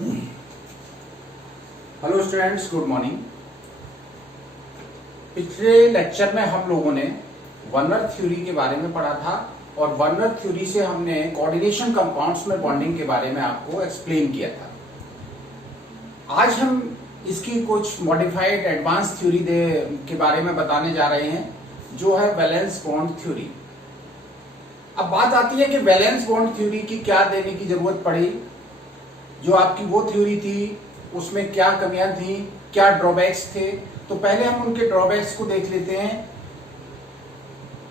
Hello students, good morning. पिछले lecture में हम लोगों ने वर्नर थ्योरी के बारे में पढ़ा था और वर्नर थ्योरी से हमने कोऑर्डिनेशन कंपाउंड्स में बॉन्डिंग के बारे में आपको एक्सप्लेन किया था। आज हम इसकी कुछ मॉडिफाइड एडवांस थ्योरी के बारे में बताने जा रहे हैं, जो है वैलेंस बॉन्ड थ्योरी। अब बात आती है कि वैलेंस बॉन्ड थ्योरी की क्या देने की जरूरत पड़ी। जो आपकी वो थ्योरी थी उसमें क्या कमियां थी, क्या ड्रॉबैक्स थे। तो पहले हम उनके ड्रॉबैक्स को देख लेते हैं।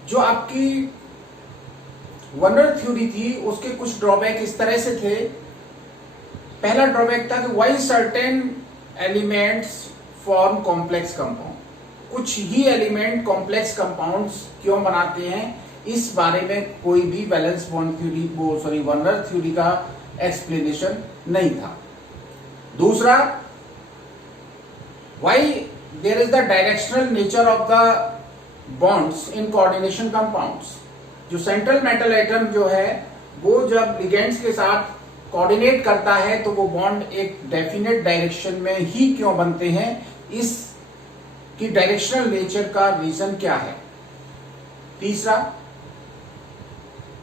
जो आपकी वर्नर थ्योरी थी उसके कुछ ड्रॉबैक इस तरह से थे। पहला ड्रॉबैक था कि why certain elements form complex compound. कुछ ही एलिमेंट कॉम्प्लेक्स कंपाउंड्स क्यों बनाते हैं, इस बारे में कोई भी valence bond theory Werner theory का एक्सप्लेनेशन नहीं था। दूसरा, why there is the directional nature of the bonds in coordination compounds. जो सेंट्रल मेटल एटम जो है वो जब लिगेंड्स के साथ कोऑर्डिनेट करता है तो वो बॉन्ड एक डेफिनेट डायरेक्शन में ही क्यों बनते हैं, इसकी डायरेक्शनल नेचर का रीजन क्या है। तीसरा,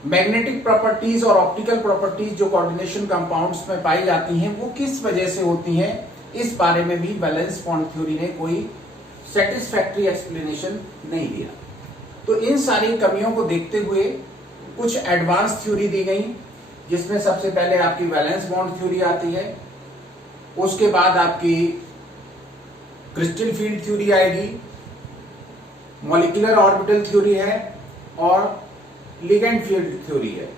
मैग्नेटिक प्रॉपर्टीज और ऑप्टिकल प्रॉपर्टीज जो कोऑर्डिनेशन कंपाउंड्स में पाई जाती हैं वो किस वजह से होती हैं, इस बारे में भी वैलेंस बॉन्ड थ्योरी ने कोई सेटिस्फैक्टरी एक्सप्लेनेशन नहीं दिया। तो इन सारी कमियों को देखते हुए कुछ एडवांस थ्योरी दी गई, जिसमें सबसे पहले आपकी वैलेंस बॉन्ड थ्योरी आती है। उसके बाद आपकी क्रिस्टल फील्ड थ्योरी आएगी, मॉलिक्यूलर ऑर्बिटल थ्योरी है और लिगेंड फील्ड थ्योरी है।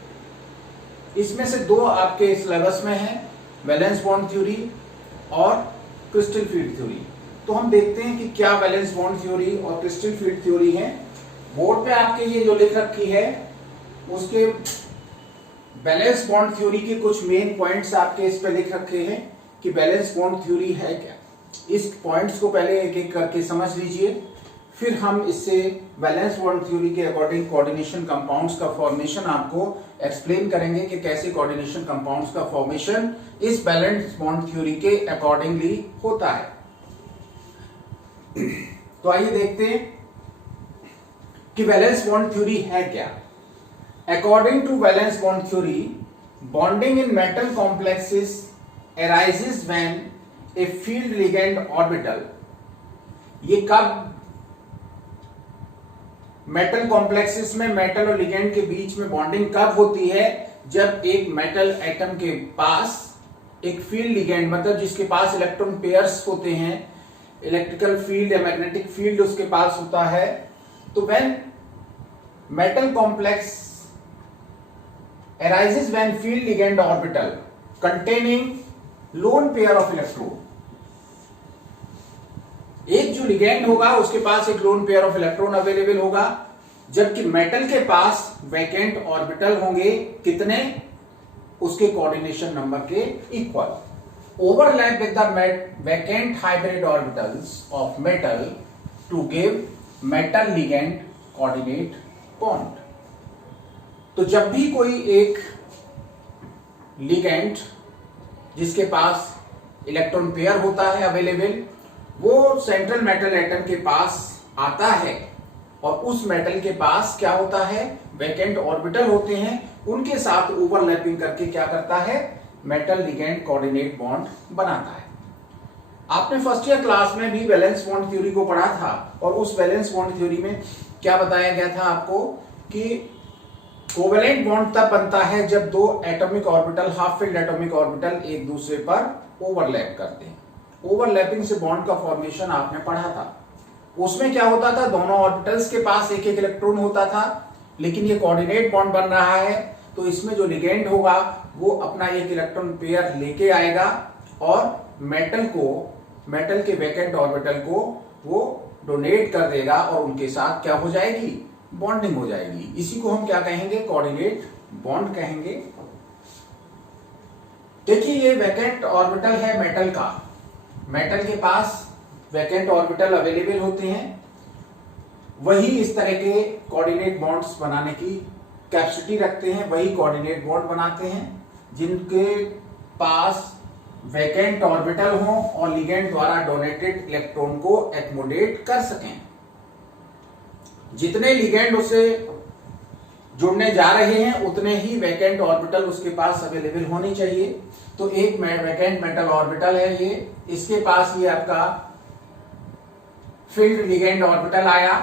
इसमें से दो आपके सिलेबस में है, वैलेंस बॉन्ड थ्योरी और क्रिस्टल फील्ड थ्योरी। तो हम देखते हैं कि क्या वैलेंस बॉन्ड थ्योरी और क्रिस्टल फील्ड थ्योरी है। बोर्ड पे आपके ये जो लिख रखी है उसके वैलेंस बॉन्ड थ्योरी के कुछ मेन पॉइंट्स आपके इस पे लिख रखे हैं कि वैलेंस बॉन्ड थ्योरी है क्या। इस पॉइंट्स को पहले एक एक करके समझ लीजिए, फिर हम इससे वैलेंस बॉन्ड थ्योरी के अकॉर्डिंग कोऑर्डिनेशन कंपाउंड्स का फॉर्मेशन आपको एक्सप्लेन करेंगे कि कैसे कोऑर्डिनेशन कंपाउंड्स का फॉर्मेशन इस वैलेंस बॉन्ड थ्योरी के अकॉर्डिंगली होता है। तो आइए देखते हैं कि वैलेंस बॉन्ड थ्योरी है क्या। According to valence bond theory, bonding in metal complexes arises when a field ligand orbital, ये कब मेटल कॉम्प्लेक्सेस में मेटल और लिगेंड के बीच में बॉन्डिंग कब होती है, जब एक मेटल एटम के पास एक फील्ड लिगेंड, मतलब जिसके पास इलेक्ट्रॉन पेयर्स होते हैं, इलेक्ट्रिकल फील्ड या मैग्नेटिक फील्ड उसके पास होता है। तो when metal complex arises when field ligand orbital containing lone pair of electron, एक जो लिगेंड होगा उसके पास एक lone pair of electron available होगा, जबकि मेटल के पास वैकेंट ऑर्बिटल होंगे कितने, उसके कोऑर्डिनेशन नंबर के equal. Overlap with the vacant hybrid orbitals of metal to give metal ligand coordinate bond. तो जब भी कोई एक लिगेंड जिसके पास इलेक्ट्रॉन पेयर होता है अवेलेबल, वो सेंट्रल मेटल एटम के पास आता है और उस मेटल के पास क्या होता है, वैकेंट ऑर्बिटल होते हैं, उनके साथ ओवरलैपिंग करके क्या करता है, मेटल लिगेंड कोऑर्डिनेट बॉन्ड बनाता है। आपने फर्स्ट ईयर क्लास में भी वैलेंस बॉन्ड थ्योरी को पढ़ा था और उस वैलेंस बॉन्ड थ्योरी में क्या बताया गया था आपको कि कोवेलेंट बॉन्ड तब बनता है जब दो atomic orbital, half filled atomic orbital एक दूसरे पर ओवरलैप करते हैं। ओवरलैपिंग से बॉन्ड का फॉर्मेशन आपने पढ़ा था। उसमें क्या होता था, दोनों ऑर्बिटल्स के पास एक एक इलेक्ट्रॉन होता था, लेकिन ये कोऑर्डिनेट बॉन्ड बन रहा है तो इसमें जो लिगेंड होगा वो अपना एक इलेक्ट्रॉन पेयर लेके आएगा और मेटल के वैकेंट ऑर्बिटल को वो डोनेट कर देगा और उनके साथ क्या हो जाएगी, बॉन्डिंग हो जाएगी। इसी को हम क्या कहेंगे, कोऑर्डिनेट बॉन्ड कहेंगे। देखिए ये वैकेंट ऑर्बिटल है मेटल का, मेटल के पास वैकेंट ऑर्बिटल अवेलेबल होते हैं, वही इस तरह के कोऑर्डिनेट बॉन्ड्स बनाने की कैपेसिटी रखते हैं, वही कोऑर्डिनेट बॉन्ड बनाते हैं जिनके पास वैकेंट ऑर्बिटल हो और लिगेंड द्वारा डोनेटेड इलेक्ट्रॉन को एकोमोडेट कर सकें। जितने लिगेंड उसे जुड़ने जा रहे हैं उतने ही वैकेंट ऑर्बिटल उसके पास अवेलेबल होनी चाहिए। तो एक वैकेंट मेटल ऑर्बिटल है ये, इसके पास ये आपका फील्ड लिगेंड ऑर्बिटल आया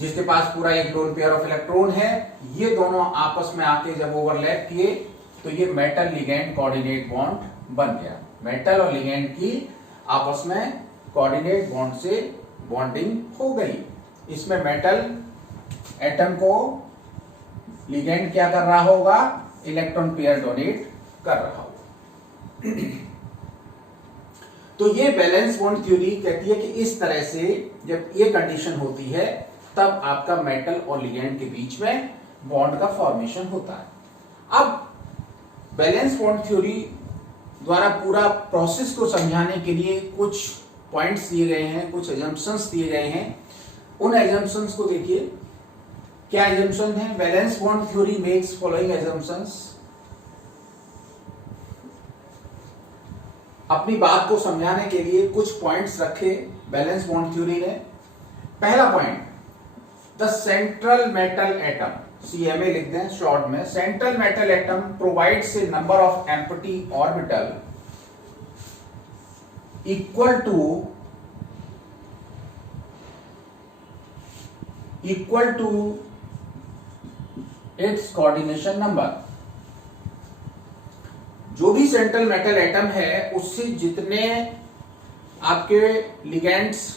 जिसके पास पूरा एक लोन पेयर ऑफ इलेक्ट्रॉन है। ये दोनों आपस में आके जब ओवरलैप किए तो ये मेटल लिगेंड कोऑर्डिनेट बॉन्ड बन गया। मेटल और लिगेंड की आपस में कोऑर्डिनेट बॉन्ड से बॉन्डिंग हो गई। इसमें मेटल एटम को लिगेंड क्या कर रहा होगा, इलेक्ट्रॉन पेयर डोनेट कर रहा होगा। तो ये वैलेंस बॉन्ड थ्योरी कहती है कि इस तरह से जब ये कंडीशन होती है तब आपका मेटल और लिगेंड के बीच में बॉन्ड का फॉर्मेशन होता है। अब वैलेंस बॉन्ड थ्योरी द्वारा पूरा प्रोसेस को समझाने के लिए कुछ पॉइंट्स दिए गए हैं, कुछ एजम्पशंस दिए गए हैं। उन एजम्पशंस को देखिए, क्या एजम्पशन है। Valence bond theory makes following assumptions. अपनी बात को समझाने के लिए कुछ पॉइंट्स रखे वैलेंस बॉन्ड थ्योरी ने। पहला point, the central metal atom, CMA लिख दें शॉर्ट में, central metal atom provides a number of empty orbital equal to its coordination number. जो भी सेंट्रल मेटल एटम है उससे जितने आपके लिगेंड्स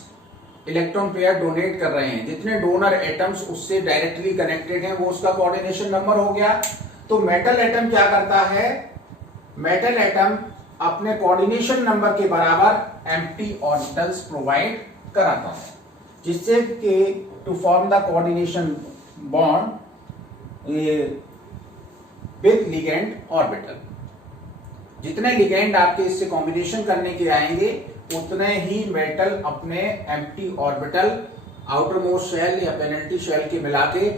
इलेक्ट्रॉन पेयर डोनेट कर रहे हैं, जितने डोनर एटम्स उससे डायरेक्टली कनेक्टेड हैं, वो उसका कोऑर्डिनेशन नंबर हो गया। तो मेटल एटम क्या करता है, मेटल एटम अपने कोऑर्डिनेशन नंबर के बराबर एम्प्टी ऑर्बिटल्स प्रोवाइड कराता है, जिससे कि to form the coordination bond with ligand orbital. जितने लिगेंड आपके इससे कॉम्बिनेशन करने के आएंगे उतने ही मेटल अपने empty orbital outermost shell या पेनल्टी शेल के मिला के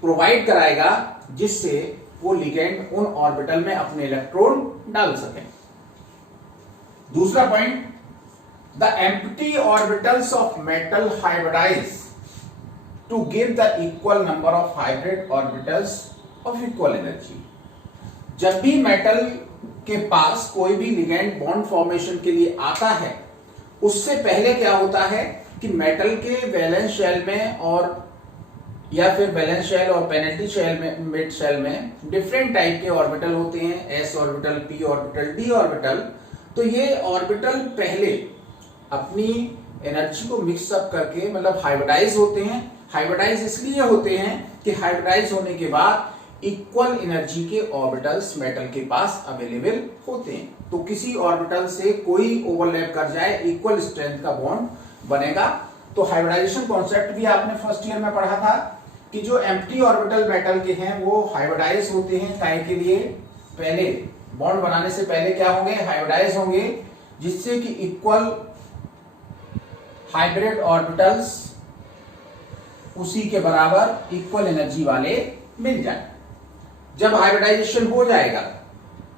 प्रोवाइड कराएगा, जिससे वो लिगेंड उन ऑर्बिटल में अपने इलेक्ट्रॉन डाल सके। दूसरा point, the empty orbitals of metal hybridise to give the equal number of hybrid orbitals of equal energy. जब भी मेटल के पास कोई भी लिगेंड बॉन्ड फॉर्मेशन के लिए आता है, उससे पहले क्या होता है कि मेटल के वैलेंस शेल में और या फिर वैलेंस शेल और पेनल्टी शेल में, मिड शेल में डिफरेंट टाइप के ऑर्बिटल होते हैं, s orbital, p orbital, d orbital. तो ये ऑर्बिटल पहले अपनी एनर्जी को मिक्सअप करके मतलब हाइब्रिडाइज होते हैं। हाइब्रिडाइज इसलिए होते हैं कि हाइब्रिडाइज होने के बाद इक्वल एनर्जी के ऑर्बिटल्स मेटल के पास अवेलेबल होते हैं। तो किसी ऑर्बिटल से कोई ओवरलैप कर जाए, इक्वल स्ट्रेंथ का बॉन्ड बनेगा। तो हाइब्रिडाइजेशन कॉन्सेप्ट भी आपने फर्स्ट ईयर में पढ़ा था कि जो एम्प्टी ऑर्बिटल मेटल के हैं वो हाइब्रिडाइज होते हैं। काय के लिए, पहले बॉन्ड बनाने से पहले क्या होंगे, हाइब्रिडाइज होंगे, जिससे कि इक्वल हाइब्रिड ऑर्बिटल्स उसी के बराबर इक्वल एनर्जी वाले मिल जाए। जब हाइब्रिडाइजेशन हो जाएगा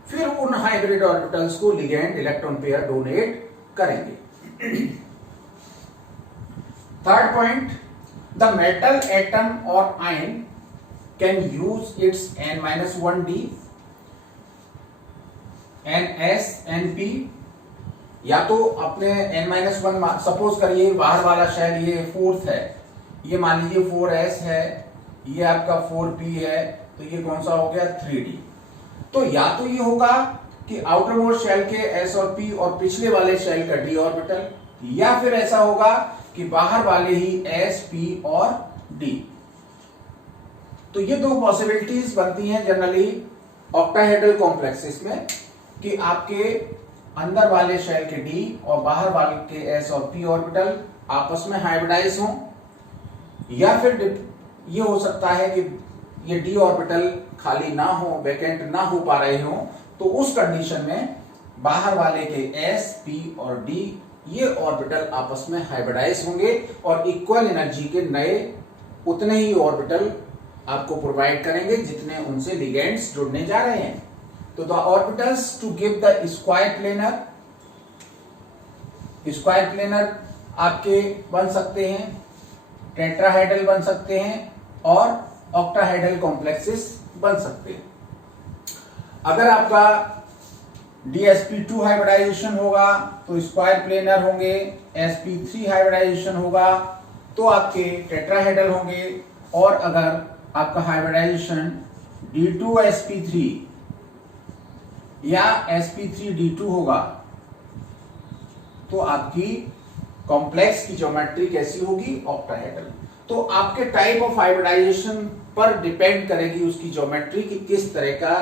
फिर उन हाइब्रिड ऑर्बिटल्स को लिगेंड इलेक्ट्रॉन पेयर डोनेट करेंगे। Third point, the metal atom और ion can use its n-1d, ns, np, या तो अपने n-1, सपोज करिए बाहर वाला शेल ये 4th है, ये मान लीजिए 4s है, ये आपका 4p है, तो ये कौन सा हो गया 3d। तो या तो ये होगा कि आउटर मोस्ट शेल के s और p और पिछले वाले शेल का d ऑर्बिटल, या फिर ऐसा होगा कि बाहर वाले ही s, p और d। तो ये दो पॉसिबिलिटीज बनती हैं जनरली ऑक्टाहेड्रल कॉम्प्लेक्सेस में, कि आपके अंदर वाले शेल के d और बाहर वाले के s और p ऑर्बिटल आपस में हाइब्रिडाइज हों, या फिर ये हो सकता है कि ये d ऑर्बिटल खाली ना हो, वैकेंट ना हो पा रहे हो, तो उस कंडीशन में बाहर वाले के s, p और d ये ऑर्बिटल आपस में हाइब्रिडाइज होंगे और इक्वल एनर्जी के नए उतने ही ऑर्बिटल आपको प्रोवाइड करेंगे जितने उनसे लिगेंड्स जुड़ने जा रहे हैं। तो the orbitals to give the square planar आपके बन सकते हैं, टेट्राहेड्रल बन सकते हैं और ऑक्टाहेड्रल कॉम्प्लेक्सेस बन सकते हैं। अगर आपका DsP2 हाइब्रिडाइजेशन होगा तो स्क्वायर प्लेनर होंगे, sp3 हाइब्रिडाइजेशन होगा तो आपके टेट्राहेड्रल होंगे, और अगर आपका हाइब्रिडाइजेशन D2sp3 या sp3d2 होगा तो आपकी कॉम्प्लेक्स की ज्योमेट्री कैसी होगी, ऑक्टाहेड्रल। तो आपके टाइप ऑफ हाइब्रिडाइजेशन पर डिपेंड करेगी उसकी ज्योमेट्री कि किस तरह का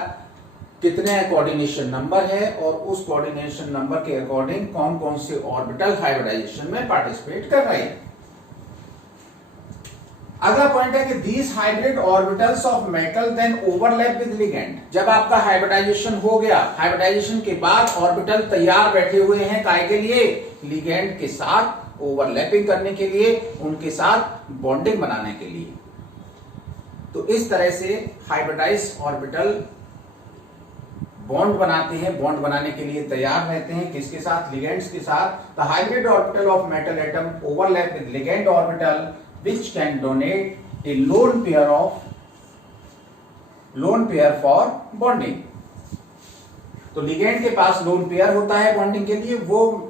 कितने कोऑर्डिनेशन नंबर है और उस कोऑर्डिनेशन नंबर के अकॉर्डिंग कौन कौन से ऑर्बिटल हाइब्रिडाइजेशन में पार्टिसिपेट कर रहे हैं। अगला पॉइंट है कि these hybrid orbitals of metal then overlap with ligand. जब आपका हाइब्रिडाइजेशन हो गया, हाइब्रिडाइजेशन के बाद ऑर्बिटल तैयार बैठे हुए हैं काहे के लिए, लिगेंड के साथ ओवरलैपिंग करने के लिए, उनके साथ बॉन्डिंग बनाने के लिए। तो इस तरह से हाइब्रिडाइज ऑर्बिटल बॉन्ड बनाते हैं, बॉन्ड बनाने के लिए तैयार रहते हैं, किसके साथ, लिगेंड्स के साथ। The hybrid orbital of metal atom overlap with ligand orbital which can donate a lone pair for bonding। तो लिगेंड के पास लोन पेयर होता है बॉन्डिंग के लिए, वो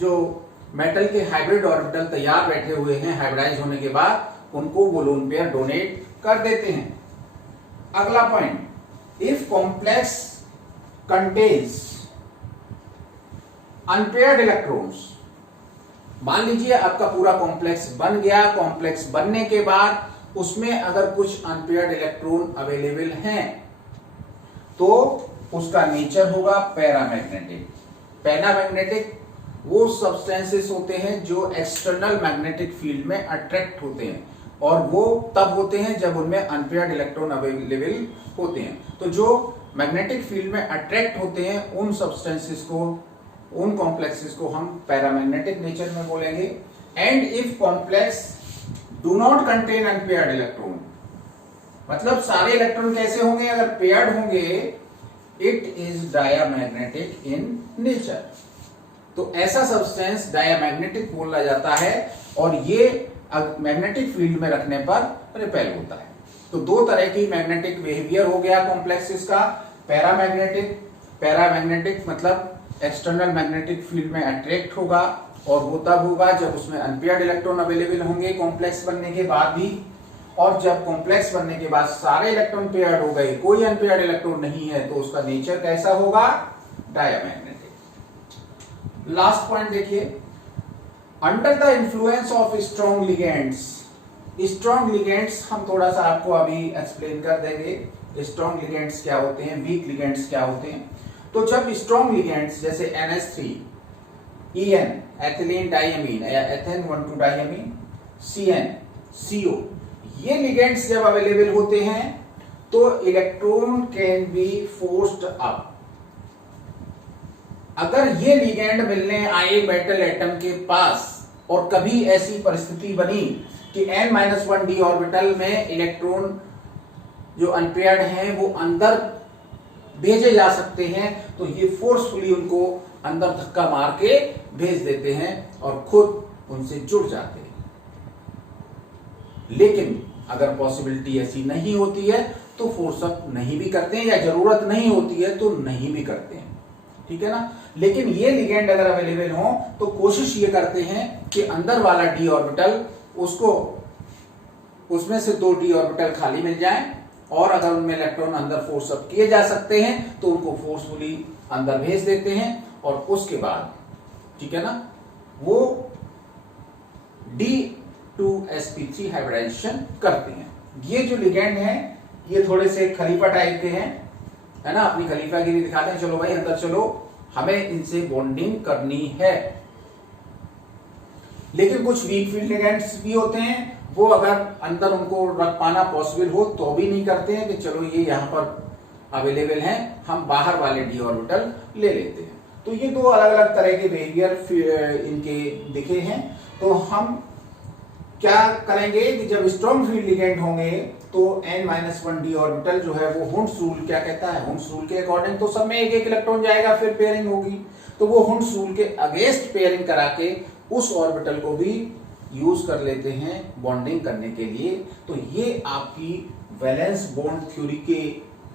जो मेटल के हाइब्रिड ऑर्बिटल तैयार बैठे हुए हैं हाइब्रिडाइज होने के बाद उनको वो लोन पेयर डोनेट कर देते हैं। अगला point, if complex contains unpaired electrons. मान लीजिए आपका पूरा कॉम्प्लेक्स बन गया, कॉम्प्लेक्स बनने के बाद उसमें अगर कुछ अनपेयर्ड इलेक्ट्रॉन अवेलेबल हैं तो उसका नेचर होगा पैरामैग्नेटिक। पैरामैग्नेटिक वो सब्सटेंसेस होते हैं जो एक्सटर्नल मैग्नेटिक फील्ड में अट्रैक्ट होते हैं, और वो तब होते हैं जब उनमें अनपेयर्ड इलेक्ट्रॉन अवेलेबल होते हैं। तो जो मैग्नेटिक फील्ड में अट्रैक्ट होते हैं उन सब्सटेंसेस को, उन कॉम्प्लेक्सेस को हम पैरामैग्नेटिक नेचर में बोलेंगे। And if complex do not contain unpaired electron, मतलब सारे इलेक्ट्रॉन कैसे होंगे, अगर पेयर्ड होंगे, it is diamagnetic in nature. तो ऐसा सब्सटेंस डायामैग्नेटिक बोला जाता है, और ये मैग्नेटिक फील्ड में रखने पर रिपेल होता है। तो दो तरह की मैग्नेटिक बिहेवियर हो गया कॉम्प्लेक्सेस का, पैरामैग्नेटिक मतलब एक्सटर्नल मैग्नेटिक फील्ड में अट्रैक्ट होगा, और वो तब होगा जब उसमें अनपेयर्ड इलेक्ट्रॉन अवेलेबल होंगे कॉम्प्लेक्स बनने के बाद भी, और जब कॉम्प्लेक्स बनने के बाद सारे इलेक्ट्रॉन पेयर्ड हो गए, कोई अनपेयर्ड इलेक्ट्रॉन नहीं है, तो उसका नेचर कैसा होगा, डायामैग्नेटिक। लास्ट पॉइंट देखिए, under the influence of strong ligands. Strong ligands हम थोड़ा सा आपको अभी एक्सप्लेन कर देंगे, स्ट्रॉन्ग लिगेंड्स क्या होते हैं, वीक लिगेंड्स क्या होते हैं। तो जब स्ट्रॉन्ग लिगेंड्स जैसे NH3, EN एथिलीन डाइअमीन या एथेन 1,2 डाइअमीन, CN, CO, ये लिगेंड्स जब अवेलेबल होते हैं तो electron can be forced up. अगर ये लिगेंड मिलने आए मेटल एटम के पास और कभी ऐसी परिस्थिति बनी कि n-1d ऑर्बिटल में इलेक्ट्रॉन जो अनपेयर्ड हैं वो अंदर भेजे जा सकते हैं, तो ये फोर्सफुली उनको अंदर धक्का मार के भेज देते हैं और खुद उनसे जुड़ जाते हैं। लेकिन अगर पॉसिबिलिटी ऐसी नहीं होती है तो फोर्स अप नहीं भी करते हैं, या जरूरत नहीं होती है तो नहीं भी करते हैं, ठीक है ना। लेकिन ये लिगेंड अगर अवेलेबल हो तो कोशिश ये करते हैं कि अंदर वाला d ऑर्बिटल उसको, उसमें से 2 d ऑर्बिटल खाली मिल जाए, और अगर उनमें इलेक्ट्रॉन अंदर फोर्स अप किए जा सकते हैं तो उनको फोर्सफुली अंदर भेज देते हैं, और उसके बाद, ठीक है ना, वो D2sp3 हाइब्रिडाइजेशन करते हैं। ये जो लिगेंड हैं ये थोड़े से खलीफा टाइप के हैं, है ना, अपनी खलीफागिरी दिखाते हैं, चलो भाई अंदर चलो, हमें इनसे बॉन्डिंग करनी है। लेकिन कुछ वीक फील्ड लिगेंड्स भी होते हैं, वो अगर अंदर उनको रख पाना पॉसिबल हो तो भी नहीं करते हैं कि चलो ये यहां पर अवेलेबल हैं, हम बाहर वाले d ऑर्बिटल ले लेते हैं। तो ये दो अलग अलग तरह के बिहेवियर इनके दिखे हैं। तो हम क्या करेंगे कि जब स्ट्रॉन्ग फील्ड लिगेंड होंगे तो n-1d ऑर्बिटल जो है वो हुंड्स रूल क्या कहता है, हुंड्स रूल के अकॉर्डिंग तो सब में एक एक इलेक्ट्रॉन जाएगा, फिर पेयरिंग होगी, तो वो हुंड्स रूल के अगेंस्ट पेयरिंग करा के उस ऑर्बिटल को भी यूज कर लेते हैं बॉन्डिंग करने के लिए। तो ये आपकी वैलेंस बॉन्ड थ्योरी के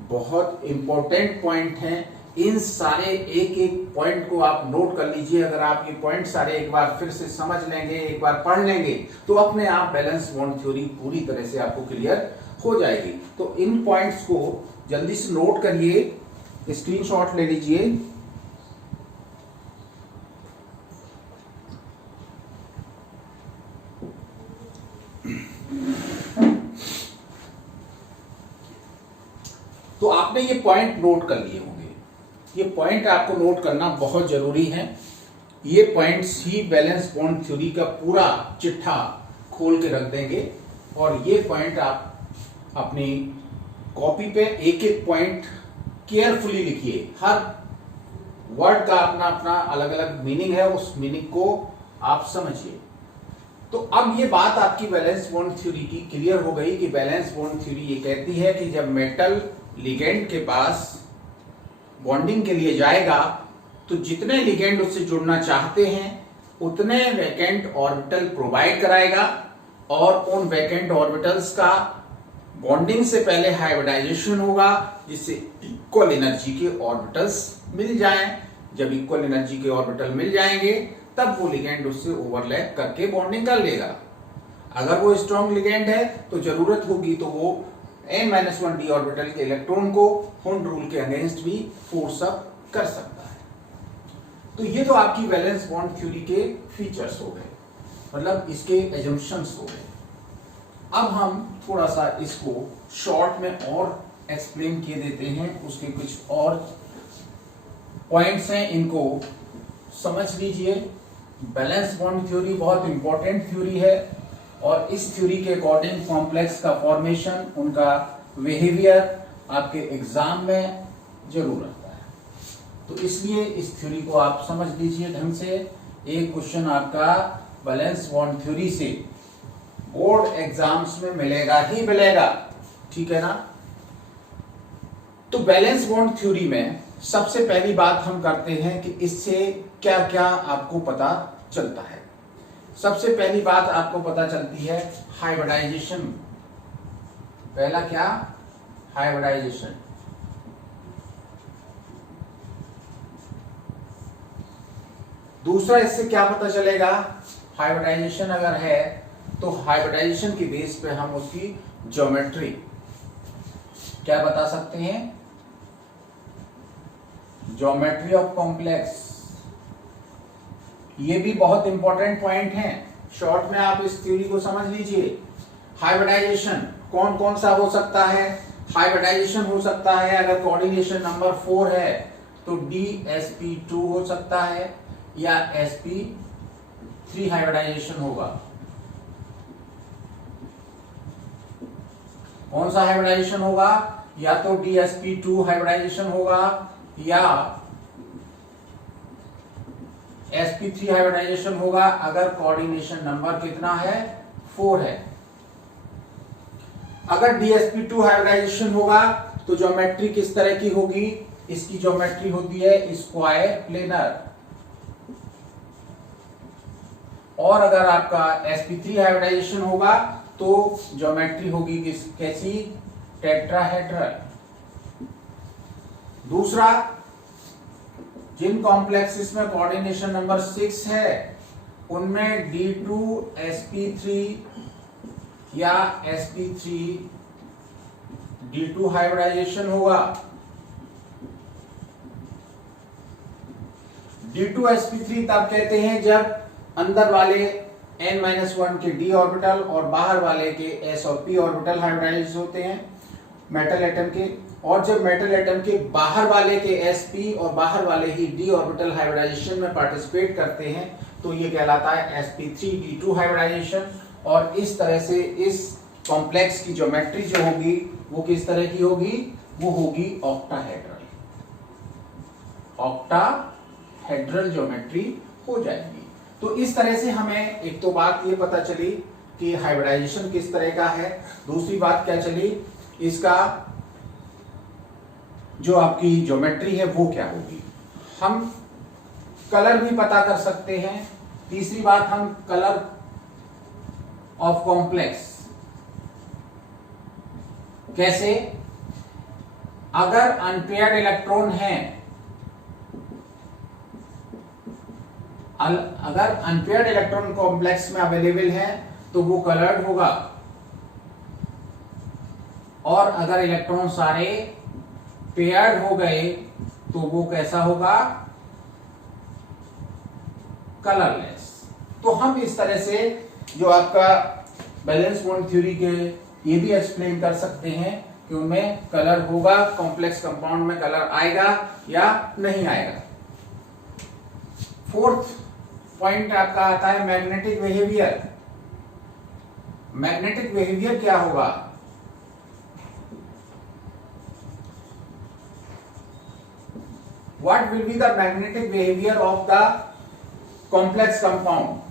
बहुत इंपॉर्टेंट पॉइंट हैं। इन सारे एक एक पॉइंट को आप नोट कर लीजिए। अगर आप ये पॉइंट सारे एक बार फिर से समझ लेंगे, एक बार पढ़ लेंगे, तो अपने आप बैलेंस बॉन्ड थ्योरी पूरी तरह से आपको क्लियर हो जाएगी। तो इन पॉइंट्स को जल्दी से नोट करिए, स्क्रीनशॉट ले लीजिए। तो आपने ये पॉइंट नोट कर लिए होंगे। ये पॉइंट आपको नोट करना बहुत जरूरी है। ये पॉइंट्स ही बैलेंस बॉन्ड थ्योरी का पूरा चिट्ठा खोल के रख देंगे। और ये पॉइंट आप अपनी कॉपी पे एक एक पॉइंट केयरफुली लिखिए। हर वर्ड का अपना अपना अलग अलग मीनिंग है, उस मीनिंग को आप समझिए। तो अब ये बात आपकी बैलेंस बॉन्ड थ्योरी की क्लियर हो गई कि बैलेंस बॉन्ड थ्योरी ये कहती है कि जब मेटल लिगेंड के पास बॉन्डिंग के लिए जाएगा तो जितने लिगेंड उससे जुड़ना चाहते हैं उतने वैकेंट ऑर्बिटल प्रोवाइड कराएगा, और उन वैकेंट ऑर्बिटल्स का बॉन्डिंग से पहले हाइब्रिडाइजेशन होगा, जिससे इक्वल एनर्जी के ऑर्बिटल्स मिल जाएं। जब इक्वल एनर्जी के ऑर्बिटल मिल जाएंगे तब वो लिगेंड उससे ओवरलैप करके बॉन्डिंग कर लेगा। अगर वो स्ट्रॉन्ग लिगेंड है तो जरूरत होगी तो वो n-1d ऑर्बिटल के इलेक्ट्रॉन को हुंड रूल के अगेंस्ट भी फोर्स अप कर सकता है। तो ये तो आपकी वैलेंस बॉन्ड थ्योरी के फीचर्स हो गए, मतलब इसके एजम्पशंस हो गए। अब हम थोड़ा सा इसको शॉर्ट में और एक्सप्लेन किए देते हैं। उसके कुछ और पॉइंट्स हैं, इनको समझ लीजिए। बैलेंस बॉन्ड थ्योरी बहुत इंपॉर्टेंट थ्योरी है, और इस थ्योरी के अकॉर्डिंग कॉम्प्लेक्स का फॉर्मेशन, उनका बिहेवियर आपके एग्जाम में जरूर आता है। तो इसलिए इस थ्योरी को आप समझ लीजिए ढंग से। एक क्वेश्चन आपका बैलेंस बॉन्ड थ्योरी से बोर्ड एग्जाम्स में मिलेगा ही मिलेगा, ठीक है ना। तो बैलेंस बॉन्ड थ्योरी में सबसे पहली बात हम करते हैं कि इससे क्या क्या आपको पता चलता है। सबसे पहली बात आपको पता चलती है हाइब्रिडाइजेशन। पहला क्या? हाइब्रिडाइजेशन। दूसरा इससे क्या पता चलेगा? हाइब्रिडाइजेशन अगर है तो हाइब्रिडाइजेशन की बेस पे हम उसकी ज्योमेट्री क्या बता सकते हैं? Geometry of complex. ये भी बहुत इंपॉर्टेंट पॉइंट है। शॉर्ट में आप इस थ्योरी को समझ लीजिए। हाइब्रिडाइजेशन कौन कौन सा हो सकता है? हाइब्रिडाइजेशन हो सकता है अगर कोऑर्डिनेशन नंबर 4 है तो DsP2 हो सकता है, या sp3 हाइब्रिडाइजेशन होगा। कौन सा हाइब्रिडाइजेशन होगा? या तो DsP2 हाइब्रिडाइजेशन होगा या sp3 हाइब्रिडाइजेशन होगा अगर कोऑर्डिनेशन नंबर कितना है? 4 है। अगर DsP2 हाइब्रिडाइजेशन होगा तो ज्योमेट्री किस तरह की होगी? इसकी ज्योमेट्री होती है स्क्वायर प्लेनर। और अगर आपका sp3 हाइब्रिडाइजेशन होगा तो ज्योमेट्री होगी कैसी? टेट्राहेड्रल। दूसरा, जिन कॉम्प्लेक्सेस में कोऑर्डिनेशन नंबर 6 है उनमें D2sp3 या sp3d2 हाइब्रिडाइजेशन होगा। D2sp3 तब कहते हैं जब अंदर वाले n-1 के d ऑर्बिटल और बाहर वाले के s और p ऑर्बिटल हाइब्रिडाइज होते हैं मेटल एटम के, और जब मेटल एटम के बाहर वाले के sp और बाहर वाले ही d ऑर्बिटल हाइब्रिडाइजेशन में पार्टिसिपेट करते हैं तो ये कहलाता है sp3d2 हाइब्रिडाइजेशन। और इस तरह से इस कॉम्प्लेक्स की ज्योमेट्री जो होगी वो किस तरह की होगी? वो होगी ऑक्टाहेड्रल। ऑक्टाहेड्रल ज्योमेट्री हो जाएगी। तो इस तरह से हमें एक तो बात ये पता चली कि हाइब्रिडाइजेशन किस तरह का है। दूसरी बात क्या चली, इसका जो आपकी ज्योमेट्री है वो क्या होगी। हम कलर भी पता कर सकते हैं। तीसरी बात, हम कलर ऑफ कॉम्प्लेक्स कैसे, अगर अनपेयर्ड इलेक्ट्रॉन है, अगर अनपेयर्ड इलेक्ट्रॉन कॉम्प्लेक्स में अवेलेबल है तो वो कलर्ड होगा, और अगर इलेक्ट्रॉन सारे पेयर्ड हो गए तो वो कैसा होगा, कलरलेस। तो हम इस तरह से जो आपका बैलेंस बॉन्ड थ्योरी के ये भी एक्सप्लेन कर सकते हैं कि उनमें कलर होगा, कॉम्प्लेक्स कंपाउंड में कलर आएगा या नहीं आएगा। फोर्थ पॉइंट आपका आता है मैग्नेटिक बिहेवियर। मैग्नेटिक बिहेवियर क्या होगा, what will be the magnetic behavior of the complex compound।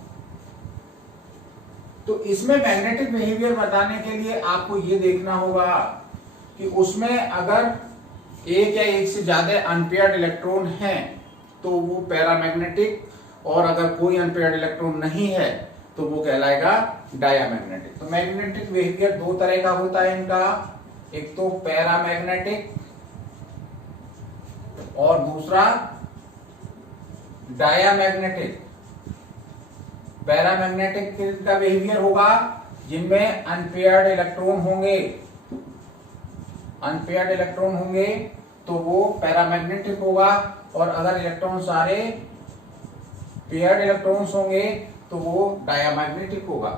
तो इसमें मैग्नेटिक बिहेवियर बताने के लिए आपको ये देखना होगा कि उसमें अगर एक या एक से ज्यादा अनपेयर्ड इलेक्ट्रॉन हैं तो वो पैरामैग्नेटिक, और अगर कोई अनपेयर्ड इलेक्ट्रॉन नहीं है तो वो कहलाएगा डायामैग्नेटिक। तो मैग्नेटिक बिहेवियर दो तरह का होता है इनका, एक तो पैरामैग्नेटिक और दूसरा डायामैग्नेटिक। पैरामैग्नेटिक का बिहेवियर होगा जिनमें अनपेयर्ड इलेक्ट्रॉन होंगे, अनपेयर्ड इलेक्ट्रॉन होंगे तो वो पैरामैग्नेटिक होगा, और अगर इलेक्ट्रॉन सारे पेयर्ड इलेक्ट्रॉन्स होंगे तो वो डायामैग्नेटिक होगा।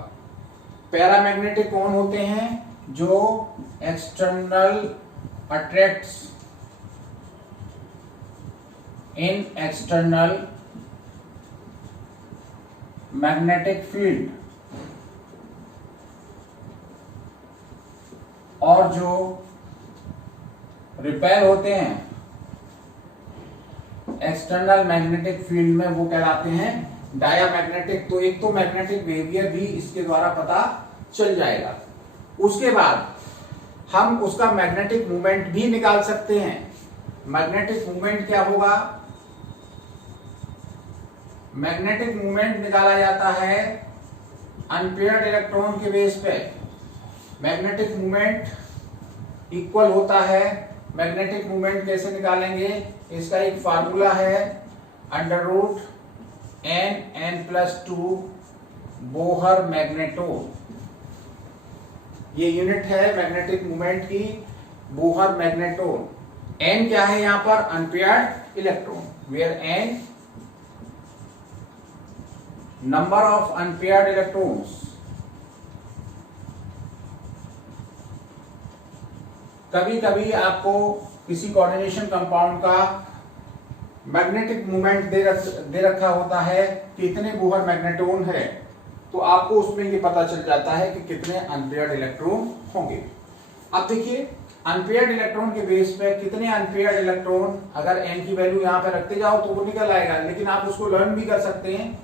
पैरामैग्नेटिक कौन होते हैं, जो एक्सटर्नल अट्रैक्ट्स इन एक्सटर्नल मैग्नेटिक फील्ड, और जो रिपेल होते हैं एक्सटर्नल मैग्नेटिक फील्ड में, वो कहलाते हैं डायामैग्नेटिक। तो एक तो मैग्नेटिक बिहेवियर भी इसके द्वारा पता चल जाएगा। उसके बाद हम उसका मैग्नेटिक मूवमेंट भी निकाल सकते हैं। मैग्नेटिक मूवमेंट क्या होगा, मैग्नेटिक मूवमेंट निकाला जाता है अनपेयर्ड इलेक्ट्रॉन के बेस पे। मैग्नेटिक मूवमेंट इक्वल होता है, मैग्नेटिक मूवमेंट कैसे निकालेंगे, इसका एक फार्मूला है √n+2 बोहर मैग्नेटोन। ये यूनिट है मैग्नेटिक मूवमेंट की, बोहर मैग्नेटोन। n क्या है यहां पर, unpaired electron, where n number of unpaired electrons. कभी कभी आपको किसी कोऑर्डिनेशन कंपाउंड का मैग्नेटिक मूवमेंट दे रखा होता है कि कितने बोहर मैग्नेटोन है, तो आपको उसमें ये पता चल जाता है कि कितने अनपेयर्ड इलेक्ट्रॉन होंगे। अब देखिए अनपेयर्ड इलेक्ट्रॉन के बेस पे कितने अनपेयर्ड इलेक्ट्रॉन, अगर n की वैल्यू यहां पे रखते जाओ तो वो निकल आएगा, लेकिन आप उसको लर्न भी कर सकते हैं।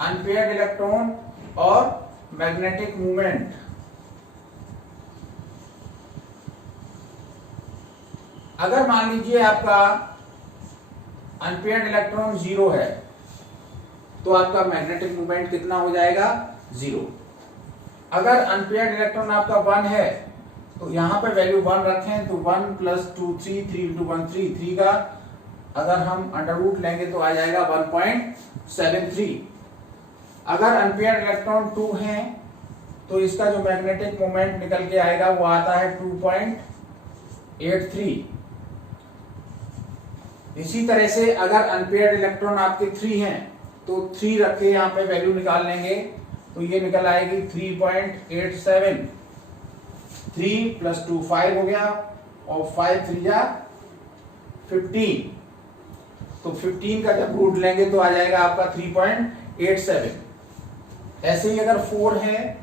अनपेयर्ड इलेक्ट्रॉन और मैग्नेटिक मूवमेंट, अगर मान लीजिए आपका अनपेयर्ड इलेक्ट्रॉन 0 है तो आपका मैग्नेटिक मूवमेंट कितना हो जाएगा, 0। अगर अनपेयर्ड इलेक्ट्रॉन आपका 1 है तो यहां पे वैल्यू 1 रखें तो 1 + 2 3, 3 × 1 3 का अगर हम अंडर रूट लेंगे तो आ जाएगा 1.73। अगर अनपेयर्ड इलेक्ट्रॉन 2 है तो इसका जो मैग्नेटिक मोमेंट निकल के आएगा वो आता है 2.83। इसी तरह से अगर अनपेयर्ड इलेक्ट्रॉन आपके 3 हैं तो 3 रख के यहाँ पे वैल्यू निकाल लेंगे तो ये निकल आएगी 3.87। 3 + 2 5 हो गया और 5 × 3 = 15। तो 15 का जब रूट लेंगे तो आ जाएगा आपका 3.87। ऐसे ही अगर 4 है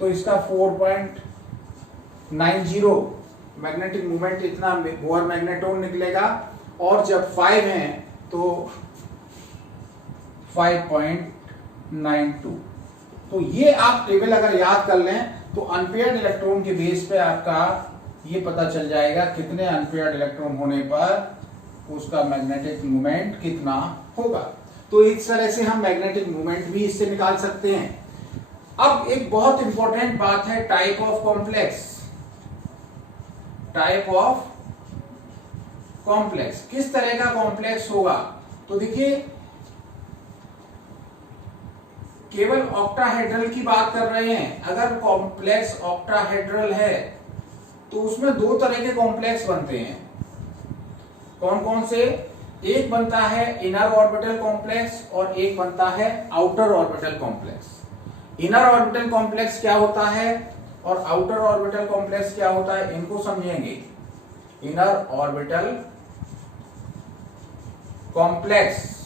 तो इसका 4.90 मैग्नेटिक मूवमेंट इतना बोहर मैग्नेटोन निकलेगा, और जब 5 है तो 5.92। तो ये आप टेबल अगर याद कर लें तो अनपेयर्ड इलेक्ट्रॉन के बेस पे आपका ये पता चल जाएगा कितने अनपेयर्ड इलेक्ट्रॉन होने पर उसका मैग्नेटिक मोमेंट कितना होगा। तो इस तरह से हम मैग्नेटिक मोमेंट भी इससे निकाल सकते हैं। अब एक बहुत इंपॉर्टेंट बात है type of complex. Type of complex, किस तरह का कॉम्प्लेक्स होगा? तो देखिए, केवल ऑक्टाहेड्रल की बात कर रहे हैं। अगर कॉम्प्लेक्स ऑक्टाहेड्रल है तो उसमें दो तरह के कॉम्प्लेक्स बनते हैं। कौन कौन से? एक बनता है इनर ऑर्बिटल कॉम्प्लेक्स और एक बनता है outer orbital complex. Inner orbital complex क्या होता है और आउटर ऑर्बिटल कॉम्प्लेक्स क्या होता है, इनको समझेंगे। इनर ऑर्बिटल कॉम्प्लेक्स,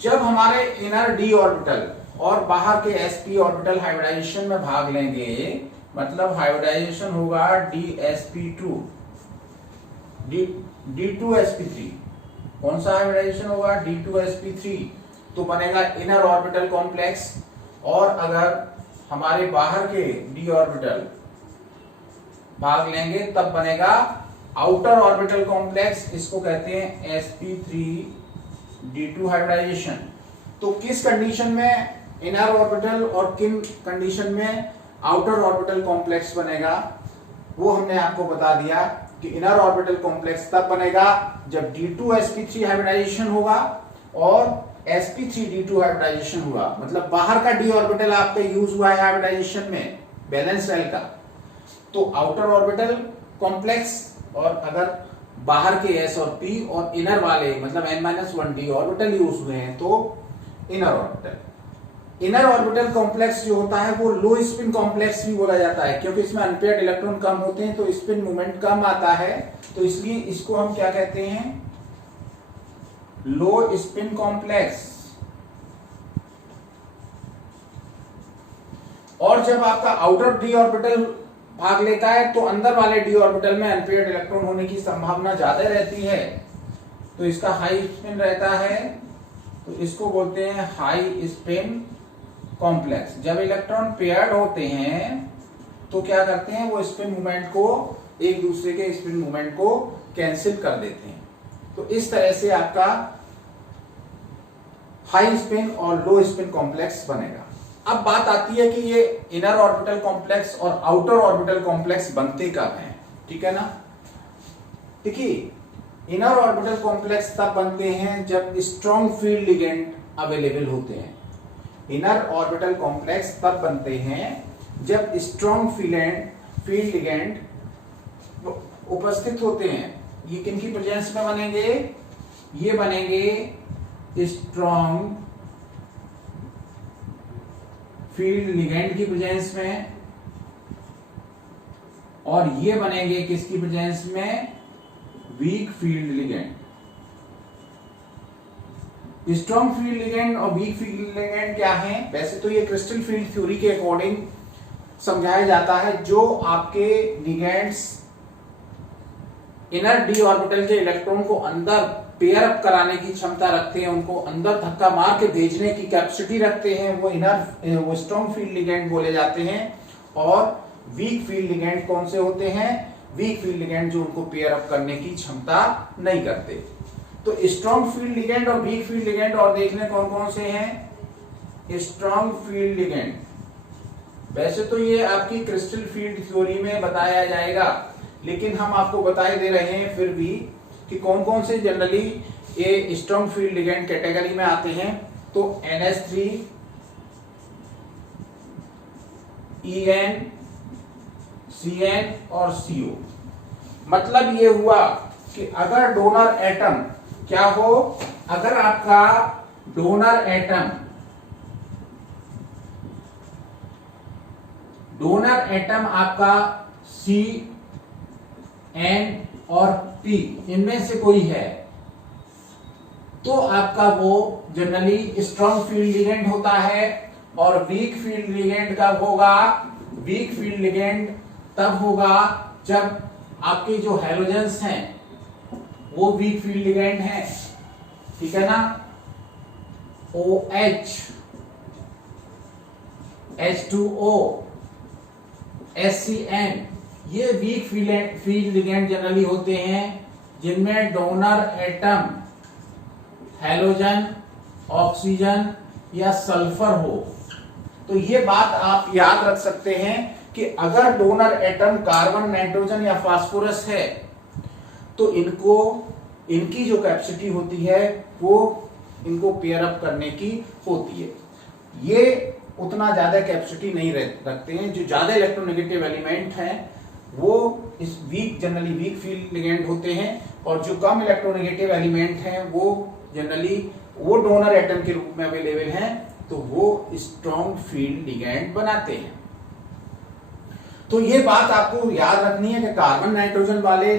जब हमारे इनर डी ऑर्बिटल और बाहर के sp ऑर्बिटल हाइब्रिडाइजेशन में भाग लेंगे, मतलब हाइब्रिडाइजेशन होगा dsp2 d2sp3। कौन सा हाइब्रिडाइजेशन होगा? d2sp3। तो बनेगा इनर ऑर्बिटल कॉम्प्लेक्स। और अगर हमारे बाहर के डी ऑर्बिटल भाग लेंगे तब बनेगा आउटर ऑर्बिटल कॉम्प्लेक्स। इसको कहते हैं sp3d2 हाइब्रिडाइजेशन। तो किस कंडीशन में इनर ऑर्बिटल और किन कंडीशन में आउटर ऑर्बिटल कॉम्प्लेक्स बनेगा, वो हमने आपको बता दिया कि इनर ऑर्बिटल कॉम्प्लेक्स तब बनेगा जब d2sp3 हाइब्रिडाइजेशन होगा और sp3d2 हाइब्रिडाइजेशन हुआ। मतलब बाहर का डी ऑर्बिटल आपका यूज हुआ है हाइब्रिडाइजेशन में वैलेंस शेल का, तो आउटर ऑर्बिटल कॉम्प्लेक्स। और अगर बाहर के s और p और इनर वाले मतलब n-1 डी ऑर्बिटल यूज हुए हैं तो inner orbital. Inner orbital complex जो होता है वो लो स्पिन कॉम्प्लेक्स भी बोला जाता है, क्योंकि इसमें अनपेयर्ड इलेक्ट्रॉन कम होते हैं तो स्पिन मूवमेंट कम आता है, तो इसलिए इसको हम क्या कहते हैं? लो स्पिन कॉम्प्लेक्स। और जब आपका आउटर डी ऑर्बिटल भाग लेता है तो अंदर वाले डी ऑर्बिटल में अनपेयर्ड इलेक्ट्रॉन होने की संभावना ज्यादा रहती है, तो इसका हाई स्पिन रहता है, तो इसको बोलते हैं हाई स्पिन कॉम्प्लेक्स। जब इलेक्ट्रॉन पेयर्ड होते हैं तो क्या करते हैं? वो स्पिन मूवमेंट को, एक दूसरे के स्पिन मूवमेंट को कैंसिल कर देते हैं। तो इस तरह से आपका हाई स्पिन और लो स्पिन कॉम्प्लेक्स बनेगा। अब बात आती है कि ये इनर ऑर्बिटल कॉम्प्लेक्स और आउटर ऑर्बिटल कॉम्प्लेक्स बनते कब हैं, ठीक है ना? देखिए, इनर ऑर्बिटल कॉम्प्लेक्स तब बनते हैं जब स्ट्रॉन्ग फील्ड लिगेंड अवेलेबल होते हैं। इनर ऑर्बिटल कॉम्प्लेक्स तब बनते हैं जब स्ट्रॉन्ग फील्ड लिगेंड उपस्थित होते हैं। ये किनकी प्रेजेंस में बनेंगे? ये बनेंगे स्ट्रॉन्ग फील्ड लिगेंड की प्रेजेंस में, और ये बनेंगे किसकी प्रेजेंस में? Weak field ligand. Strong field ligand और वीक फील्ड लिगेंड क्या है? वैसे तो ये क्रिस्टल फील्ड थ्योरी के अकॉर्डिंग समझाया जाता है। जो आपके लिगेंड्स इनर डी ऑर्बिटल के इलेक्ट्रॉन को अंदर पेयर अप कराने की क्षमता रखते हैं, उनको अंदर धक्का मार के भेजने की कैपेसिटी रखते हैं, वो स्ट्रॉन्ग फील्ड लिगेंड बोले जाते हैं। और वीक फील्ड लिगेंड कौन से होते हैं? वीक फील्ड लिगेंड जो उनको पेयर अप करने की क्षमता नहीं करते। तो स्ट्रॉन्ग फील्ड लिगेंड और वीक फील्ड लिगेंड और देखने कौन कौन से हैं? Strong field ligand. वैसे तो ये आपकी क्रिस्टल फील्ड थ्योरी में बताया जाएगा, लेकिन हम आपको बताए दे रहे हैं फिर भी कि कौन कौन से जनरली ये स्ट्रॉन्ग फील्ड लिगेंड कैटेगरी में आते हैं। तो NH3, En, Cn और Co। मतलब ये हुआ कि अगर डोनर एटम क्या हो, अगर आपका डोनर एटम आपका C, N और P इनमें से कोई है तो आपका वो जनरली स्ट्रॉन्ग फील्ड लिगेंड होता है। और वीक फील्ड लिगेंड कब होगा? वीक फील्ड लिगेंड तब होगा जब आपके जो हैलोजेंस हैं वो वीक फील्ड लिगेंड हैं, ठीक है ना? OH H2O, HCN, ये वीक फील्ड लिगेंड जनरली होते हैं जिनमें डोनर एटम हैलोजन, ऑक्सीजन या सल्फर हो। तो ये बात आप याद रख सकते हैं कि अगर डोनर एटम कार्बन, नाइट्रोजन या फास्फोरस है तो इनकी जो कैपेसिटी होती है वो इनको पेयर अप करने की होती है। ये उतना ज्यादा कैपेसिटी नहीं रखते हैं। जो ज्यादा इलेक्ट्रोनेगेटिव एलिमेंट हैं वो इस जनरली वीक फील्ड लिगेंड होते हैं, और जो कम इलेक्ट्रोनेगेटिव एलिमेंट हैं वो जनरली वो डोनर एटम के रूप में अवेलेबल हैं, तो वो स्ट्रॉन्ग फील्ड लिगेंड बनाते हैं। तो ये बात आपको याद रखनी है कि कार्बन, नाइट्रोजन वाले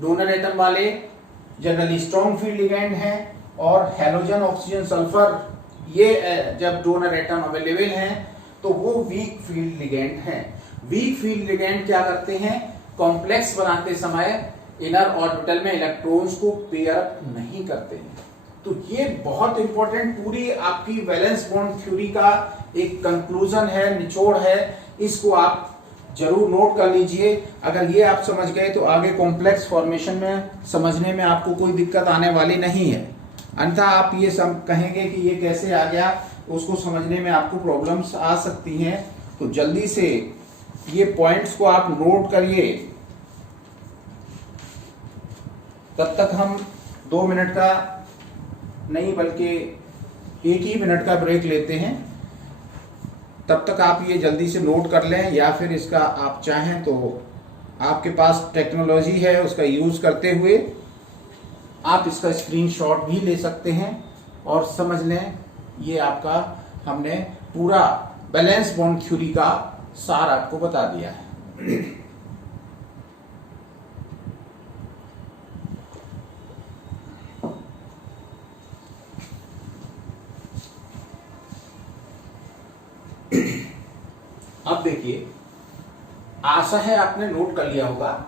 डोनर एटम वाले जनरली स्ट्रॉन्ग फील्ड लिगेंड हैं, और हैलोजन, ऑक्सीजन, सल्फर ये जब डोनर एटम अवेलेबल हैं तो वो वीक फील्ड लिगेंड हैं। वीक फील्ड लिगेंड क्या करते हैं? कॉम्प्लेक्स बनाते समय इनर ऑर्बिटल में इलेक्ट्रॉन्स को पेयर अप नहीं करते हैं। तो ये बहुत इंपॉर्टेंट पूरी आपकी वैलेंस बॉन्ड थ्योरी का एक कंक्लूजन है, निचोड़ है। इसको आप जरूर नोट कर लीजिए। अगर ये आप समझ गए तो आगे कॉम्प्लेक्स फॉर्मेशन में समझने में आपको कोई दिक्कत आने वाली नहीं है। अन्यथा आप ये सब कहेंगे कि ये कैसे आ गया, उसको समझने में आपको प्रॉब्लम्स आ सकती हैं। तो जल्दी से ये पॉइंट्स को आप नोट करिए। तब तक हम 2 मिनट का नहीं बल्कि 1 ही मिनट का ब्रेक लेते हैं। तब तक आप ये जल्दी से नोट कर लें, या फिर इसका आप चाहें तो आपके पास टेक्नोलॉजी है उसका यूज करते हुए आप इसका स्क्रीनशॉट भी ले सकते हैं और समझ लें। ये आपका हमने पूरा बैलेंस बॉन्ड थ्योरी का सार आपको बता दिया है। अब देखिए, आशा है आपने नोट कर लिया होगा।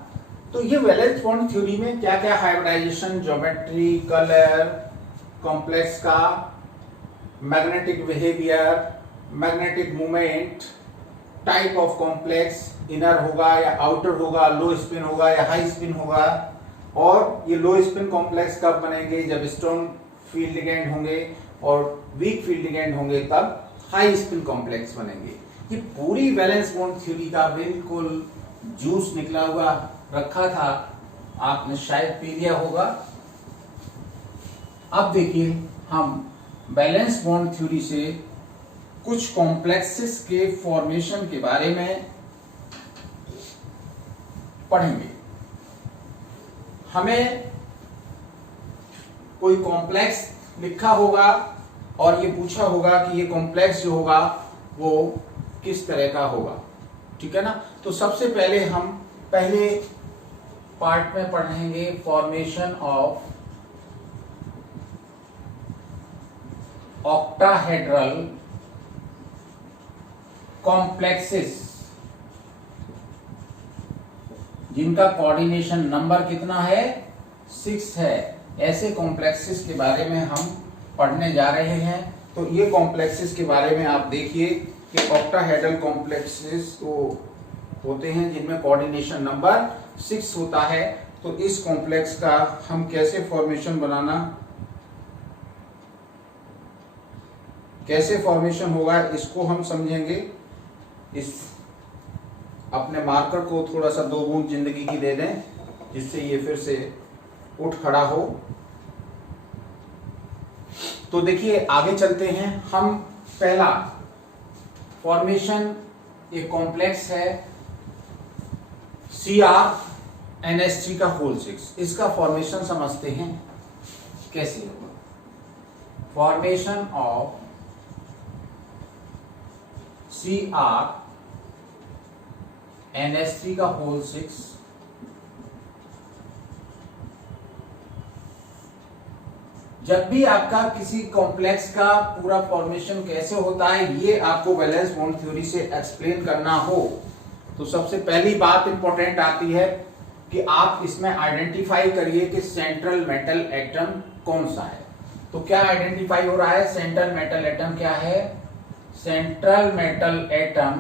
तो ये वैलेंस बॉन्ड थ्योरी में क्या क्या हाइब्रिडाइजेशन, ज्योमेट्री, कलर, कॉम्प्लेक्स का magnetic behaviour, magnetic movement, type of complex, inner होगा या आउटर होगा, लो स्पिन होगा या हाई स्पिन होगा, और ये लो स्पिन कॉम्प्लेक्स कब बनेंगे? जब स्ट्रॉन्ग फील्ड लिगेंड होंगे, और वीक फील्ड लिगेंड होंगे तब हाई स्पिन कॉम्प्लेक्स बनेंगे। ये पूरी वैलेंस बॉन्ड थ्योरी का बिल्कुल जूस निकला हुआ रखा था, आपने शायद पी लिया होगा। अब देखिए, हम बैलेंस बॉन्ड थ्योरी से कुछ कॉम्प्लेक्सेस के फॉर्मेशन के बारे में पढ़ेंगे। हमें कोई कॉम्प्लेक्स लिखा होगा और ये पूछा होगा कि ये कॉम्प्लेक्स जो होगा वो किस तरह का होगा, ठीक है ना। तो सबसे पहले हम पहले पार्ट में पढ़ेंगे फॉर्मेशन ऑफ ऑक्टाहेड्रल कॉम्प्लेक्सेस, जिनका कोऑर्डिनेशन नंबर कितना है? 6 है। ऐसे कॉम्प्लेक्सेस के बारे में हम पढ़ने जा रहे हैं। तो ये कॉम्प्लेक्सेस के बारे में आप देखिए कि ऑक्टाहेड्रल कॉम्प्लेक्सेस वो होते हैं जिनमें कोऑर्डिनेशन नंबर 6 होता है। तो इस कॉम्प्लेक्स का हम कैसे फॉर्मेशन बनाना, कैसे फॉर्मेशन होगा, इसको हम समझेंगे। इस अपने मार्कर को थोड़ा सा 2 बूंद जिंदगी की दे दें, जिससे ये फिर से उठ खड़ा हो। तो देखिए, आगे चलते हैं। हम पहला फॉर्मेशन, एक कॉम्प्लेक्स है CrNH3 का होल 6। इसका फॉर्मेशन समझते हैं कैसे होगा। फॉर्मेशन ऑफ CrNH3 का होल 6 जब भी आपका किसी कॉम्प्लेक्स का पूरा फॉर्मेशन कैसे होता है ये आपको बैलेंस बॉन्ड थ्योरी से एक्सप्लेन करना हो, तो सबसे पहली बात इंपॉर्टेंट आती है कि आप इसमें आइडेंटिफाई करिए कि सेंट्रल मेटल एटम कौन सा है। तो क्या आइडेंटिफाई हो रहा है? सेंट्रल मेटल एटम क्या है? central metal atom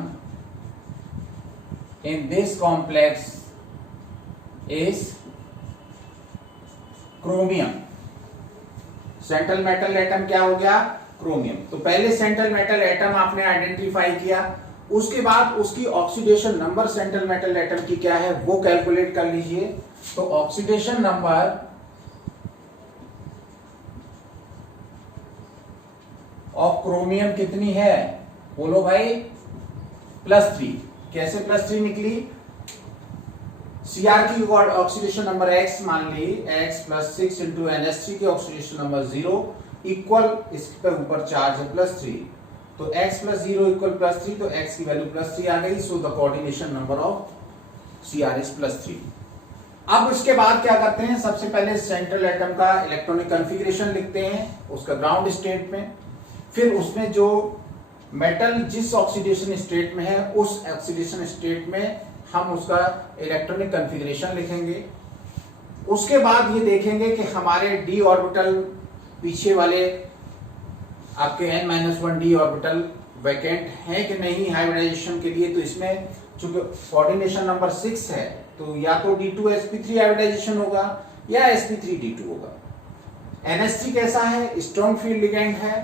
in this complex is chromium. Central metal atom क्या हो गया? क्रोमियम। तो पहले सेंट्रल मेटल एटम आपने आइडेंटिफाई किया, उसके बाद उसकी oxidation number central metal atom की क्या है वो कैलकुलेट कर लीजिए। तो ऑक्सीडेशन नंबर ऑफ क्रोमियम कितनी है? बोलो भाई, +3। कैसे +3 निकली? Cr की ऑक्सीडेशन नंबर x मान ली, x + 6 × NH3 की ऑक्सीडेशन नंबर 0 इक्वल इसके ऊपर चार्ज है +3, तो x + 0 = +3, तो x की वैल्यू +3 आ गई। So the coordination number of Cr is +3। अब उसके बाद क्या करते हैं? सबसे पहले सेंट्रल एटम का इलेक्ट्रॉनिक कॉन्फ़िगरेशन लिखते हैं उसका ग्राउंड स्टेट में, फिर उसमें जो मेटल जिस ऑक्सीडेशन स्टेट में है उस ऑक्सीडेशन स्टेट में हम उसका इलेक्ट्रॉनिक कॉन्फ़िगरेशन लिखेंगे। उसके बाद ये देखेंगे कि हमारे d ऑर्बिटल पीछे वाले आपके n-1 d ऑर्बिटल वैकेंट है कि नहीं हाइब्रिडाइजेशन के लिए। तो इसमें चूंकि कोऑर्डिनेशन नंबर 6 है तो या तो d2sp3 हाइब्रिडाइजेशन होगा या sp3d2 होगा। NH3 कैसा है? स्ट्रॉन्ग फील्ड लिगेंड है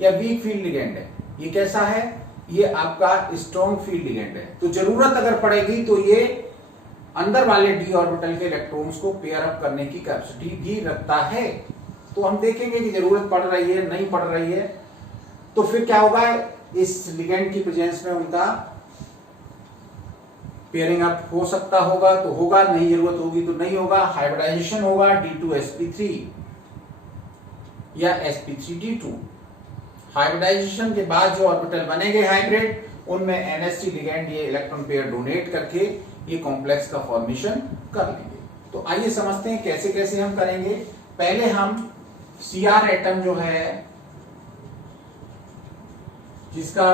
या वीक फील्ड लिगेंड है? ये कैसा है? ये आपका स्ट्रॉन्ग फील्ड लिगेंड है। तो जरूरत अगर पड़ेगी तो ये अंदर वाले d ऑर्बिटल के इलेक्ट्रॉन्स को पेयर अप करने की कैपेसिटी भी रखता है। तो हम देखेंगे कि जरूरत पड़ रही है नहीं पड़ रही है, तो फिर क्या होगा? इस लिगेंड की प्रेजेंस में उनका पेयरिंग अप हो सकता होगा तो होगा, नहीं जरूरत होगी तो नहीं होगा। हाइब्रिडाइजेशन होगा d2sp3 या sp3d2। हाइब्रिडाइजेशन के बाद जो ऑर्बिटल बनेंगे हाइब्रिड, उनमें NH3 लिगेंड ये इलेक्ट्रॉन पेयर डोनेट करके ये कॉम्प्लेक्स का फॉर्मेशन कर लेंगे। तो आइए समझते हैं कैसे कैसे हम करेंगे। पहले हम Cr एटम जो है जिसका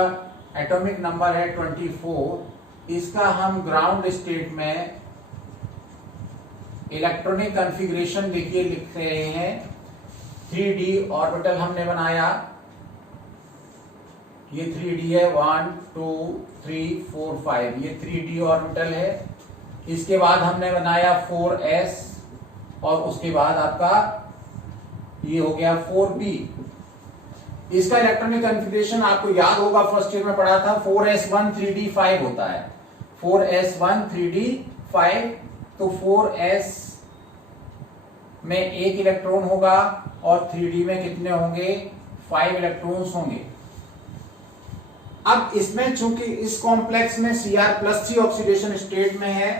एटॉमिक नंबर है 24, इसका हम ग्राउंड स्टेट में इलेक्ट्रॉनिक कॉन्फ़िगरेशन देखिए लिख रहे हैं। 3d ऑर्बिटल हमने बनाया, ये 3d है, 1 2 3 4 5, ये 3d ऑर्बिटल है। इसके बाद हमने बनाया 4s और उसके बाद आपका ये हो गया 4p। इसका इलेक्ट्रॉनिक कॉन्फ़िगरेशन आपको याद होगा, फर्स्ट ईयर में पढ़ा था, 4s1 3d5 होता है। 4s1 3d5, तो 4s में एक इलेक्ट्रॉन होगा और 3d में कितने होंगे? 5 इलेक्ट्रॉन्स होंगे। अब इसमें चूंकि इस कॉम्प्लेक्स में Cr+3 ऑक्सीडेशन स्टेट में है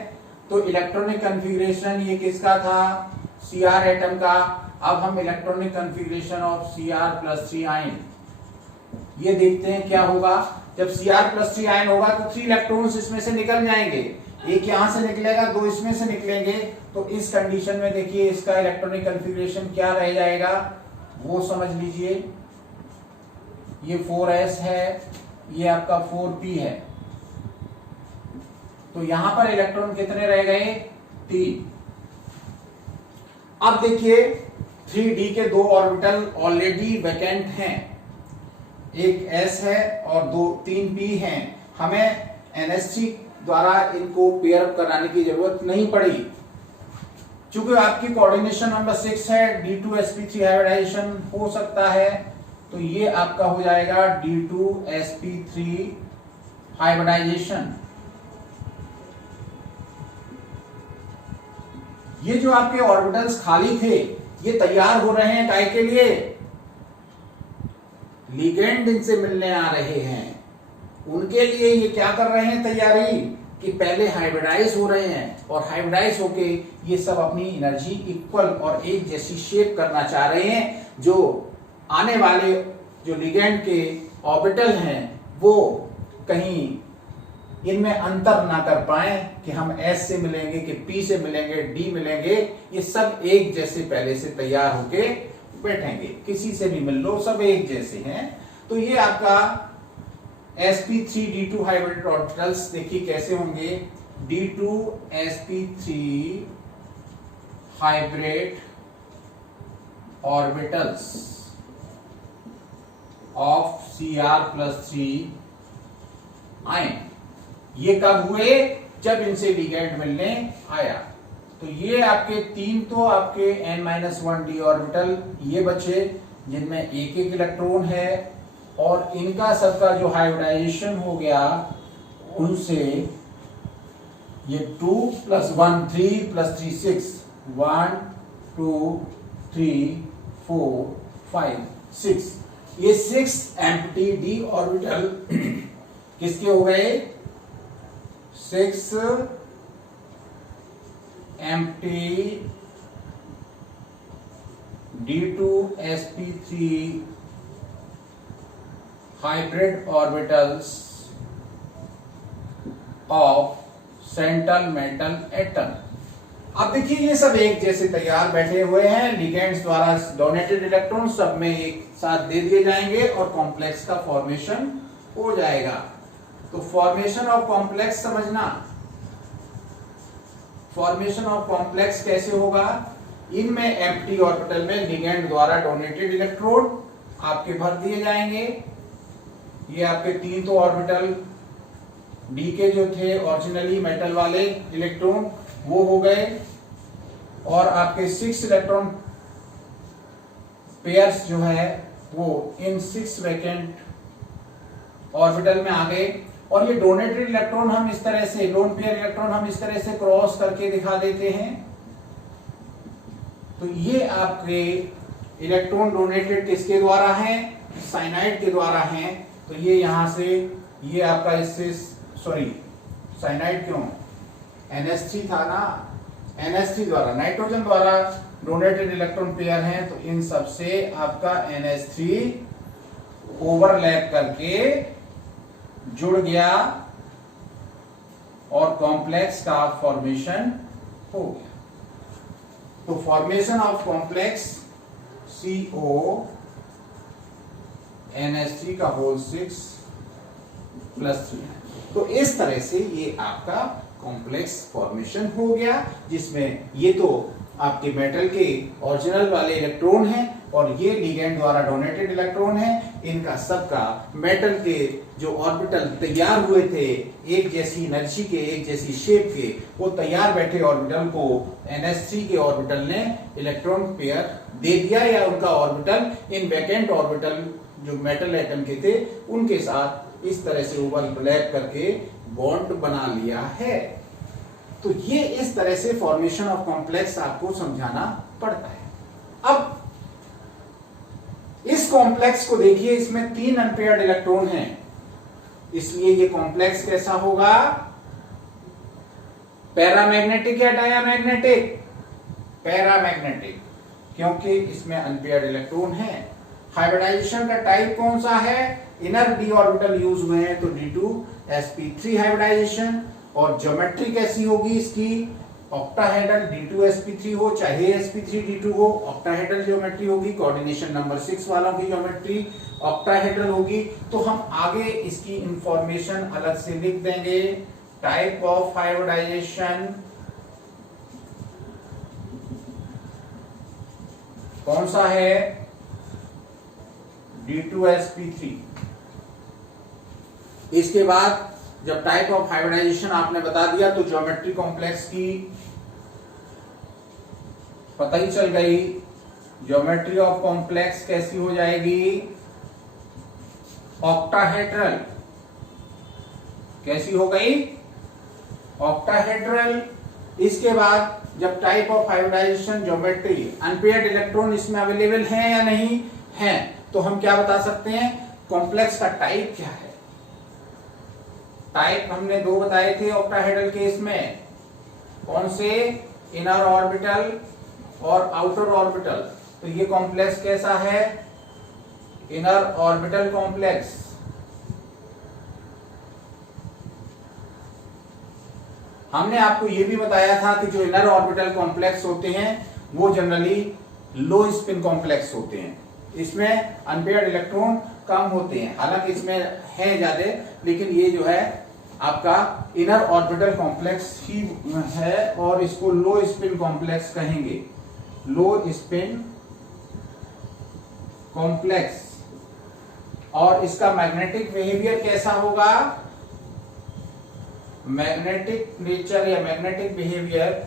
तो इलेक्ट्रॉनिक कॉन्फ़िगरेशन ये किसका था? Cr एटम का। अब हम electronic configuration of Cr+3 ion ये देखते हैं क्या होगा। जब Cr+3 आयन होगा तो 3 इलेक्ट्रॉन्स इसमें से निकल जाएंगे, एक यहां से निकलेगा, 2 इसमें से निकलेंगे। तो इस कंडीशन में देखिए इसका इलेक्ट्रॉनिक कॉन्फ़िगरेशन क्या रह जाएगा वो समझ लीजिए। ये 4s है, ये आपका 4p है, तो यहां पर इलेक्ट्रॉन कितने रह गए? 3। अब देखिए 3d के 2 ऑर्बिटल ऑलरेडी वैकेंट हैं, एक s है और 3p हैं। हमें NH3 द्वारा इनको पेयर अप कराने की जरूरत नहीं पड़ी, चूंकि आपकी कोऑर्डिनेशन नंबर 6 है, d2sp3 हाइब्रिडाइजेशन हो सकता है, तो ये आपका हो जाएगा d2sp3 हाइब्रिडाइजेशन। ये जो आपके ऑर्बिटल्स खाली थे ये तैयार हो रहे हैं, काय के लिए? लिगेंड इनसे मिलने आ रहे हैं, उनके लिए ये क्या कर रहे हैं तैयारी कि पहले हाइब्रिडाइज हो रहे हैं और हाइब्रिडाइज होके ये सब अपनी एनर्जी इक्वल और एक जैसी शेप करना चाह रहे हैं, जो आने वाले जो लिगेंड के ऑर्बिटल हैं वो कहीं इनमें अंतर ना कर पाए कि हम S से मिलेंगे कि P से मिलेंगे, D मिलेंगे। ये सब एक जैसे पहले से तैयार होके बैठेंगे, किसी से भी मिल लो सब एक जैसे हैं। तो ये आपका sp3d2 हाइब्रिड ऑर्बिटल्स देखिए कैसे होंगे। d2sp3 hybrid orbitals, of Cr+3 ion. ये कब हुए? जब इनसे लिगेंड मिलने आया। तो ये आपके तीन तो आपके n-1d ऑर्बिटल ये बचे जिनमें एक एक इलेक्ट्रॉन है, और इनका सबका जो हाइब्रिडाइजेशन हो गया उनसे ये 2 + 1 3 + 3 6 1 2 3 4 5 6 ये 6 एम्प्टी d ऑर्बिटल किसके हो गए? 6 empty d2sp3 hybrid orbitals of central metal atom. अब देखिए ये सब एक जैसे तैयार बैठे हुए हैं, लिगेंड्स द्वारा डोनेटेड इलेक्ट्रॉन सब में एक साथ दे दिए जाएंगे और कॉम्प्लेक्स का फॉर्मेशन हो जाएगा। तो फॉर्मेशन ऑफ कॉम्प्लेक्स समझना, फॉर्मेशन ऑफ कॉम्प्लेक्स कैसे होगा? इनमें एम्प्टी ऑर्बिटल में लिगेंड द्वारा डोनेटेड इलेक्ट्रोड आपके भर दिए जाएंगे। ये आपके तीन तो ऑर्बिटल डी के जो थे ओरिजिनली मेटल वाले इलेक्ट्रॉन वो हो गए, और आपके 6 इलेक्ट्रॉन पेयर्स जो है वो इन 6 वैकेंट ऑर्बिटल में आ गए। और ये डोनेटेड इलेक्ट्रॉन हम इस तरह से, लोन पेयर इलेक्ट्रॉन हम इस तरह से क्रॉस करके दिखा देते हैं। तो ये आपके इलेक्ट्रॉन डोनेटेड किसके द्वारा हैं? साइनाइड के द्वारा हैं। तो ये यहां से ये आपका इससे, सॉरी साइनाइड क्यों, NH3 था ना, NH3 द्वारा, नाइट्रोजन द्वारा डोनेटेड इलेक्ट्रॉन पेयर हैं। तो इन सब से आपका NH3 ओवरलैप करके जुड़ गया और कॉम्प्लेक्स का फॉर्मेशन हो गया। तो formation of complex CO NH3 का होल 6 + 3। तो इस तरह से ये आपका कॉम्प्लेक्स फॉर्मेशन हो गया, जिसमें ये तो आपके मेटल के ओरिजिनल वाले इलेक्ट्रॉन हैं और ये लिगेंड द्वारा डोनेटेड इलेक्ट्रॉन हैं। इनका सबका मेटल के जो ऑर्बिटल तैयार हुए थे एक जैसी एनर्जी के, एक जैसी शेप के, वो तैयार बैठे ऑर्बिटल को NH3 के ऑर्बिटल ने इलेक्ट्रॉन पेयर दे दिया, या उनका ऑर्बिटल इन वैकेंट ऑर्बिटल जो मेटल एटम के थे उनके साथ इस तरह से ओवरलैप करके बॉन्ड बना लिया है। तो ये इस तरह से फॉर्मेशन ऑफ कॉम्प्लेक्स आपको समझाना पड़ता है। अब इस कॉम्प्लेक्स को देखिए, इसमें 3 अनपेयर्ड इलेक्ट्रॉन हैं, इसलिए ये कॉम्प्लेक्स कैसा होगा? पैरामैग्नेटिक या डायामैग्नेटिक? पैरामैग्नेटिक, क्योंकि इसमें अनपेयर्ड इलेक्ट्रॉन है। हाइब्रिडाइजेशन का टाइप कौन सा है? इनर d ऑर्बिटल यूज हुए हैं, तो d2sp3 हाइब्रिडाइजेशन। और ज्योमेट्री कैसी होगी इसकी? ऑक्टाहेड्रल d2sp3 हो चाहे sp3d2 हो, ऑक्टाहेड्रल ज्योमेट्री होगी। कोऑर्डिनेशन नंबर 6 वालों की ज्योमेट्री ऑक्टाहेड्रल होगी। तो हम आगे इसकी इंफॉर्मेशन अलग से लिख देंगे। टाइप ऑफ हाइब्रिडाइजेशन कौन सा है? d2sp3। इसके बाद जब टाइप ऑफ हाइब्रिडाइजेशन आपने बता दिया तो ज्योमेट्री कॉम्प्लेक्स की पता ही चल गई। ज्योमेट्री ऑफ कॉम्प्लेक्स कैसी हो जाएगी? ऑक्टाहेड्रल। कैसी हो गई? ऑक्टाहेड्रल। इसके बाद जब type of hybridisation geometry, unpaired electron इसमें अवेलेबल है या नहीं है, तो हम क्या बता सकते हैं? कॉम्प्लेक्स का टाइप क्या है? टाइप हमने 2 बताए थे ऑक्टाहेड्रल केस में। कौन से? इनर ऑर्बिटल और आउटर ऑर्बिटल। तो ये कॉम्प्लेक्स कैसा है? Inner orbital complex. हमने आपको ये भी बताया था कि जो इनर ऑर्बिटल कॉम्प्लेक्स होते हैं वो जनरली लो स्पिन कॉम्प्लेक्स होते हैं। इसमें अनपेयर्ड इलेक्ट्रॉन कम होते हैं, हालांकि इसमें है ज्यादा, लेकिन ये जो है आपका इनर ऑर्बिटल कॉम्प्लेक्स ही है और इसको लो स्पिन कॉम्प्लेक्स कहेंगे। लो स्पिन कॉम्प्लेक्स और इसका मैग्नेटिक बिहेवियर कैसा होगा, मैग्नेटिक नेचर या मैग्नेटिक बिहेवियर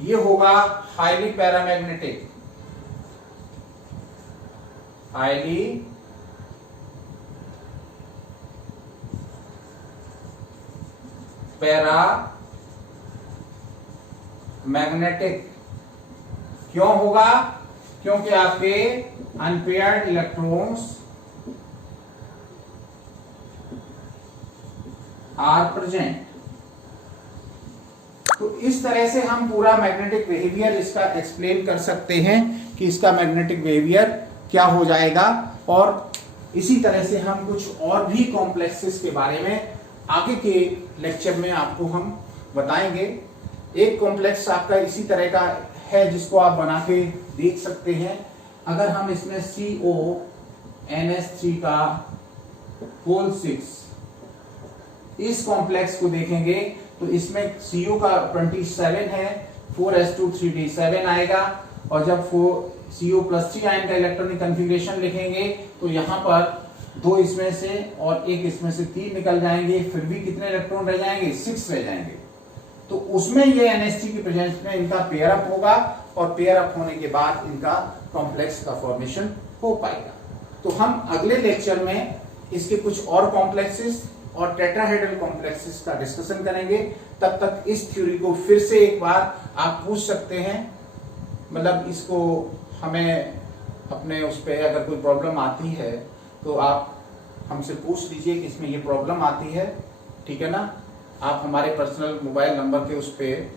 ये होगा हाईली पैरामैग्नेटिक, हाईली पैरामैग्नेटिक। क्यों होगा, क्योंकि आपके अनपेयर्ड इलेक्ट्रॉन्स आर प्रेजेंट। तो इस तरह से हम पूरा मैग्नेटिक बिहेवियर इसका एक्सप्लेन कर सकते हैं कि इसका मैग्नेटिक बिहेवियर क्या हो जाएगा। और इसी तरह से हम कुछ और भी कॉम्प्लेक्सेस के बारे में आगे के लेक्चर में आपको हम बताएंगे। एक कॉम्प्लेक्स आपका इसी तरह का है जिसको आप बना के देख सकते हैं। अगर हम इसमें CONS3 का होल 6 इस कॉम्प्लेक्स को देखेंगे तो इसमें CO का 27 है, 4s2 3d7 आएगा। और जब CO+3 आयन का इलेक्ट्रॉनिक कॉन्फ़िगरेशन लिखेंगे तो यहाँ पर 2 इसमें से और 1 इसमें से 3 निकल जाएंगे, फिर भी कितने इलेक्ट्रॉन रह जाएंगे, 6 रह जाएंगे। तो उसमें ये NH3 की प्रेजेंस में इनका पेयर अप होगा और पेयर अप होने के बाद इनका कॉम्प्लेक्स का फॉर्मेशन हो पाएगा। तो हम अगले लेक्चर में इसके कुछ और कॉम्प्लेक्सेस और टेट्राहेड्रल कॉम्प्लेक्सेस का डिस्कशन करेंगे। तब तक इस थ्योरी को फिर से एक बार आप पूछ सकते हैं, मतलब इसको हमें अपने उस पर अगर कोई प्रॉब्लम आती है तो आप हमसे पूछ लीजिए कि इसमें ये प्रॉब्लम आती है, ठीक है ना। आप हमारे पर्सनल मोबाइल नंबर के उस पर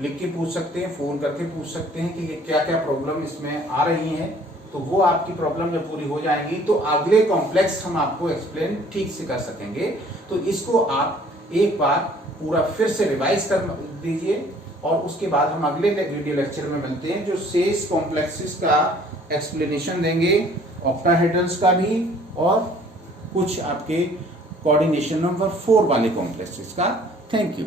लिख के पूछ सकते हैं, फोन करके पूछ सकते हैं कि क्या क्या प्रॉब्लम इसमें आ रही है। तो वो आपकी प्रॉब्लम जब पूरी हो जाएंगी तो अगले कॉम्प्लेक्स हम आपको एक्सप्लेन ठीक से कर सकेंगे। तो इसको आप एक बार पूरा फिर से रिवाइज कर दीजिए और उसके बाद हम अगले वीडियो लेक्चर में मिलते हैं जो शेष कॉम्प्लेक्सेस का एक्सप्लेनेशन देंगे, ऑक्टाहेड्रल्स का भी और कुछ आपके कोऑर्डिनेशन नंबर 4 वाले कॉम्प्लेक्सेस का। Thank you.